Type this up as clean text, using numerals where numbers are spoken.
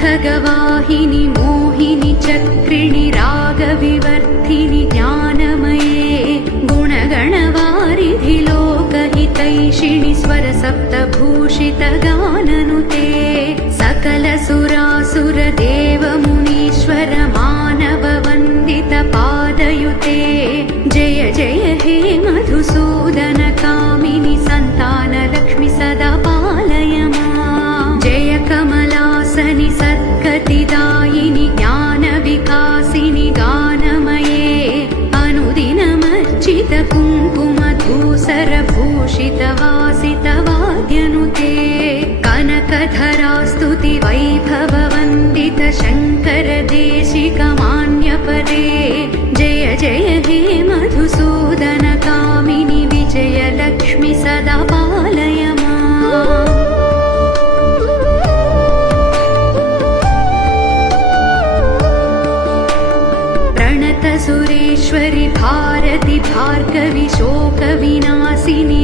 खगवाहिनि मोहिनि चक्रिणि रागविवर्धिनि ज्ञानमये गुणगणवारिधि लोकहितैषिणि स्वरसप्तभूषितगाननुते सकलसुरासुरदेवमुनीश्वर मानववन्दितपादयुते जय जय हे मधुसूदन कामिनि सन्तानलक्ष्मि सदा पालय माम् जय कमलासनि सद्गतिदायिनि ज्ञानविकासिनि गानमये अनुदिनमर्चित कुङ्कुमधूसरभूषितवासितवाद्यनुते कनकधरास्तुति वैभववन्दित शङ्करदेशिकमान्यपदे जय जय हे मधुसूदन कामिनि विजयलक्ष्मि सदा पालय माम् प्रणतसुरेश्वरि भारति भार्गवि शोकविनाशिनि